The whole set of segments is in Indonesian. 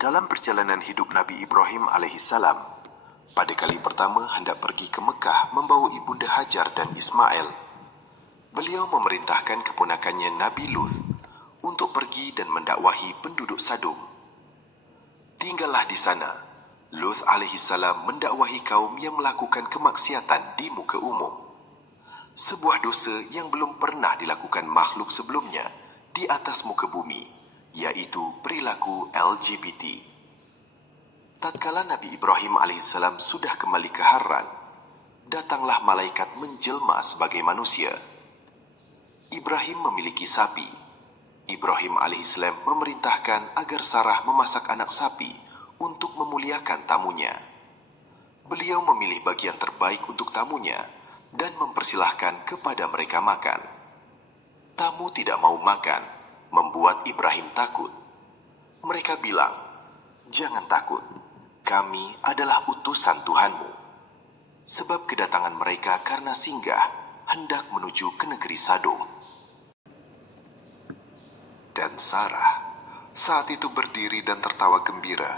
Dalam perjalanan hidup Nabi Ibrahim alaihissalam, pada kali pertama hendak pergi ke Mekah membawa ibunda Hajar dan Ismail, beliau memerintahkan keponakannya Nabi Lut untuk pergi dan mendakwahi penduduk Sadum. Tinggallah di sana, Lut alaihissalam mendakwahi kaum yang melakukan kemaksiatan di muka umum. Sebuah dosa yang belum pernah dilakukan makhluk sebelumnya di atas muka bumi, yaitu perilaku LGBT. Tatkala Nabi Ibrahim alaihissalam sudah kembali ke Harran, datanglah malaikat menjelma sebagai manusia. Ibrahim memiliki sapi. Ibrahim alaihissalam memerintahkan agar Sarah memasak anak sapi untuk memuliakan tamunya. Beliau memilih bagian terbaik untuk tamunya dan mempersilahkan kepada mereka makan. Tamu tidak mau makan, membuat Ibrahim takut. Mereka bilang, "Jangan takut, kami adalah utusan Tuhanmu." Sebab kedatangan mereka karena singgah hendak menuju ke negeri Sadom. Dan Sarah saat itu berdiri dan tertawa gembira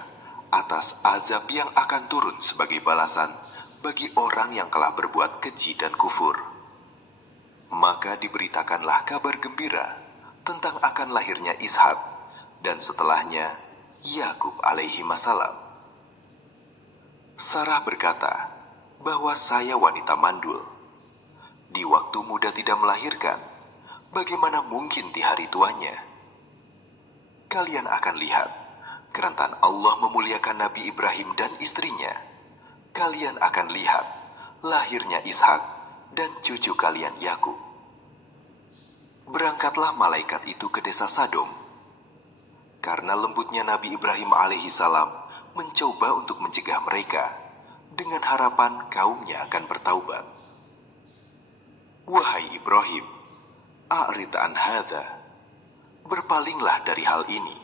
atas azab yang akan turun sebagai balasan bagi orang yang telah berbuat keji dan kufur. Maka diberitakanlah kabar gembira tentang akan lahirnya Ishak dan setelahnya Yakub alaihi salam. Sarah berkata bahwa saya wanita mandul. Di waktu muda tidak melahirkan, bagaimana mungkin di hari tuanya? Kalian akan lihat, kerantan Allah memuliakan Nabi Ibrahim dan istrinya. Kalian akan lihat lahirnya Ishak dan cucu kalian Yakub. Berangkatlah malaikat itu ke desa Sadom. Karena lembutnya Nabi Ibrahim alaihissalam mencoba untuk mencegah mereka dengan harapan kaumnya akan bertaubat. "Wahai Ibrahim, a'rid an hadza." Berpalinglah dari hal ini.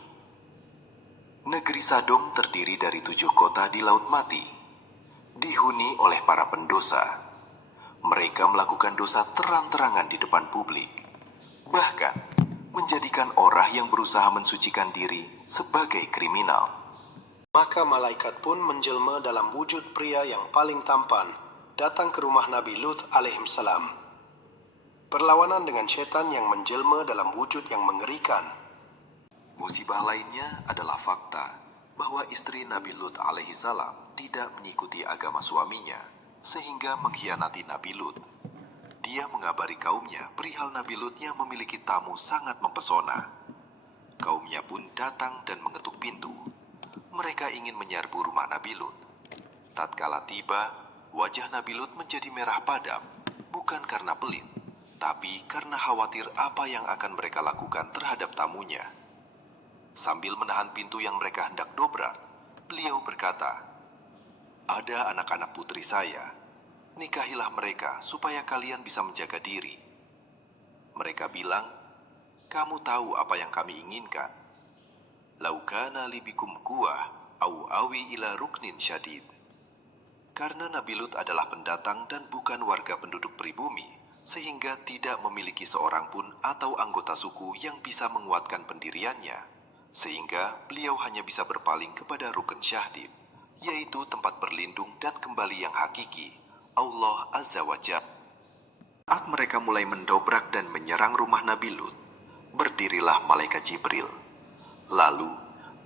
Negeri Sadom terdiri dari 7 kota di Laut Mati, dihuni oleh para pendosa. Mereka melakukan dosa terang-terangan di depan publik, bahkan menjadikan orang yang berusaha mensucikan diri sebagai kriminal. Maka malaikat pun menjelma dalam wujud pria yang paling tampan, datang ke rumah Nabi Lut alaihissalam. Perlawanan dengan setan yang menjelma dalam wujud yang mengerikan. Musibah lainnya adalah fakta bahwa istri Nabi Lut alaihissalam tidak mengikuti agama suaminya, sehingga mengkhianati Nabi Lut. Dia mengabari kaumnya perihal Nabi Lut yang memiliki tamu sangat mempesona. Kaumnya pun datang dan mengetuk pintu. Mereka ingin menyerbu rumah Nabi Lut. Tatkala tiba, wajah Nabi Lut menjadi merah padam, bukan karena pelit, tapi karena khawatir apa yang akan mereka lakukan terhadap tamunya. Sambil menahan pintu yang mereka hendak dobrak, beliau berkata, "Ada anak-anak putri saya. Nikahilah mereka supaya kalian bisa menjaga diri." Mereka bilang, "Kamu tahu apa yang kami inginkan. Lau kana li bikum quwwah au awi ila ruknin syadid." Karena Nabi Lut adalah pendatang dan bukan warga penduduk pribumi, sehingga tidak memiliki seorang pun atau anggota suku yang bisa menguatkan pendiriannya. Sehingga beliau hanya bisa berpaling kepada rukun syadid, yaitu tempat berlindung dan kembali yang hakiki, Allah Azza wa Jalla. Saat mereka mulai mendobrak dan menyerang rumah Nabi Lut, berdirilah malaikat Jibril. Lalu,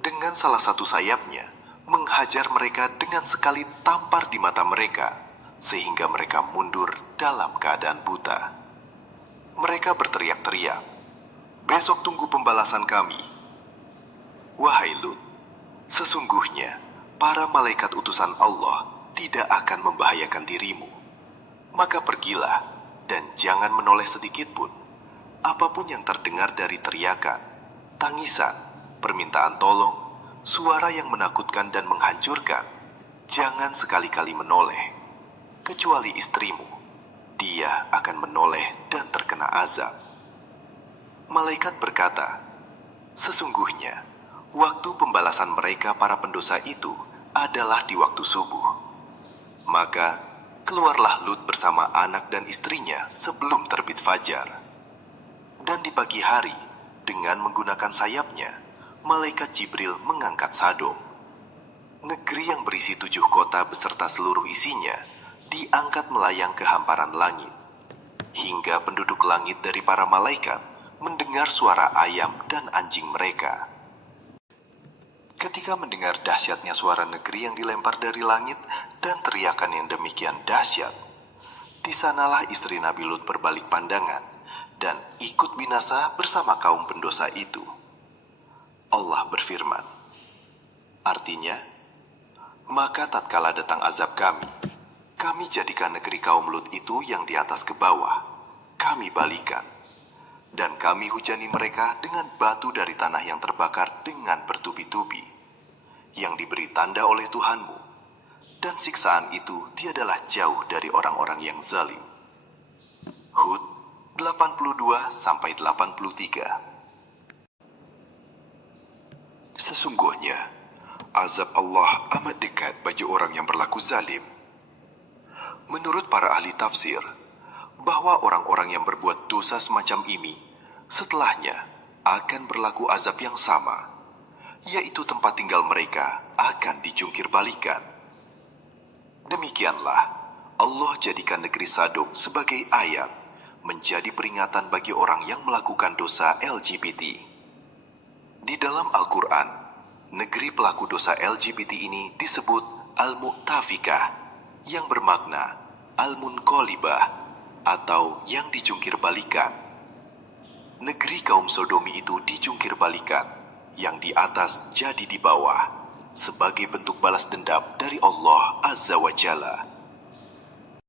dengan salah satu sayapnya, menghajar mereka dengan sekali tampar di mata mereka, sehingga mereka mundur dalam keadaan buta. Mereka berteriak-teriak, "Besok tunggu pembalasan kami." Wahai Lut, sesungguhnya para malaikat utusan Allah tidak akan membahayakan dirimu. Maka pergilah dan jangan menoleh sedikit pun. Apapun yang terdengar dari teriakan, tangisan, permintaan tolong, suara yang menakutkan dan menghancurkan, jangan sekali-kali menoleh. Kecuali istrimu, dia akan menoleh dan terkena azab. Malaikat berkata, "Sesungguhnya waktu pembalasan mereka para pendosa itu adalah di waktu subuh." Maka keluarlah Lut bersama anak dan istrinya sebelum terbit fajar. Dan di pagi hari, dengan menggunakan sayapnya, malaikat Jibril mengangkat Sadom. Negeri yang berisi 7 kota beserta seluruh isinya diangkat melayang ke hamparan langit. Hingga penduduk langit dari para malaikat mendengar suara ayam dan anjing mereka. Ketika mendengar dahsyatnya suara negeri yang dilempar dari langit dan teriakan yang demikian dahsyat, di sanalah istri Nabi Lut berbalik pandangan dan ikut binasa bersama kaum pendosa itu. Allah berfirman, artinya, maka tatkala datang azab kami jadikan negeri kaum Lut itu yang di atas ke bawah, kami balikan. Dan kami hujani mereka dengan batu dari tanah yang terbakar dengan bertubi-tubi, yang diberi tanda oleh Tuhanmu, dan siksaan itu tiadalah jauh dari orang-orang yang zalim. Hud 82-83. Sesungguhnya, azab Allah amat dekat bagi orang yang berlaku zalim. Menurut para ahli tafsir, bahwa orang-orang yang berbuat dosa semacam ini, setelahnya akan berlaku azab yang sama, yaitu tempat tinggal mereka akan dijungkir balikan. Demikianlah, Allah jadikan negeri Sadom sebagai ayat, menjadi peringatan bagi orang yang melakukan dosa LGBT. Di dalam Al-Quran, negeri pelaku dosa LGBT ini disebut Al-Mu'tafikah, yang bermakna Al-Munqalibah, atau yang dijungkir balikan. Negeri kaum Sodomi itu dijungkir balikan, yang di atas jadi di bawah, sebagai bentuk balas dendam dari Allah Azza wa Jalla